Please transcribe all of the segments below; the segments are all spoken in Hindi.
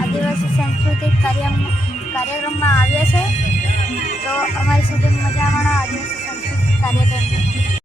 આદિવાસી સાંસ્કૃતિક કાર્યક્રમમાં આવ્યા છે. તો અમારી સાથે મજા માણો આદિવાસી સાંસ્કૃતિક કાર્યક્રમ.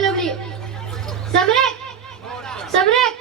Samrek! Samrek! Samrek!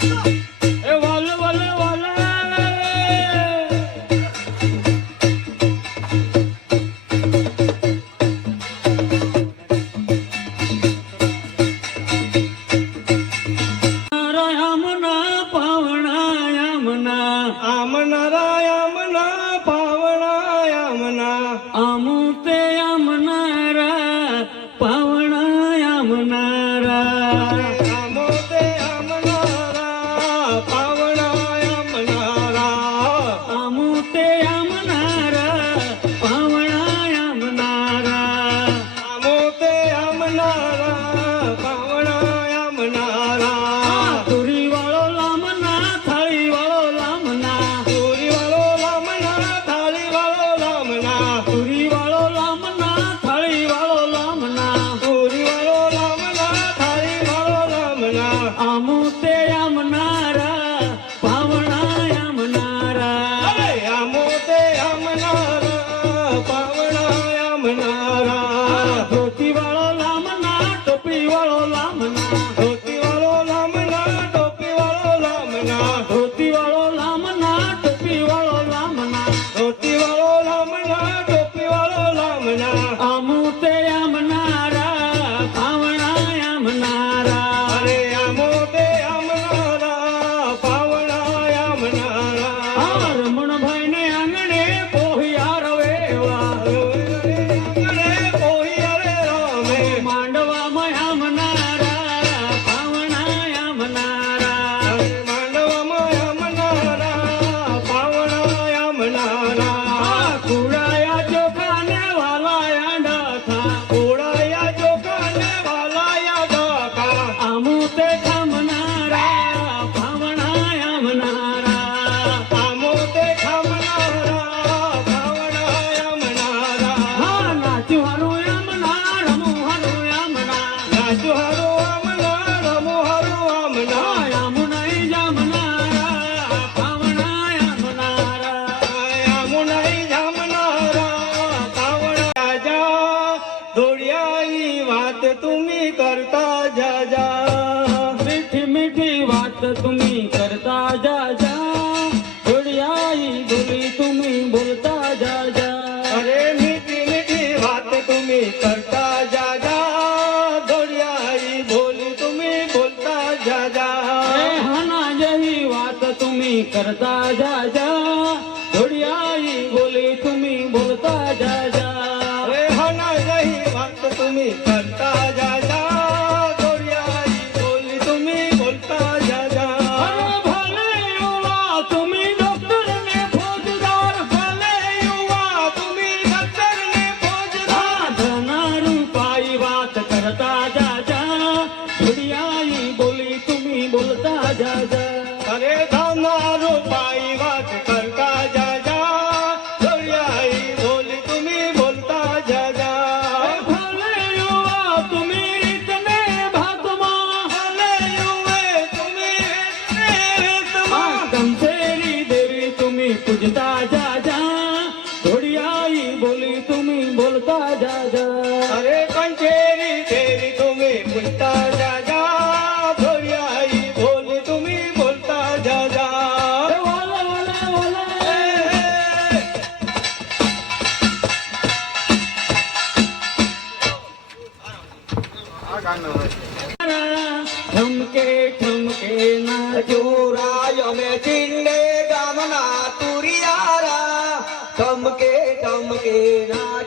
Go. રમનારા करता जा जा। पूजता जा जा। थोड़ी आई बोली तुम्हें बोलता जा जा। अरे पंचेरी तेरी तुम्हें पूजता जा जा। थोड़ी आई बोली तुम्हें बोलता जा जा। बोले बोले बोले ठमके ठमके ना जोराय में चिन्ने गामनाथ Yeah.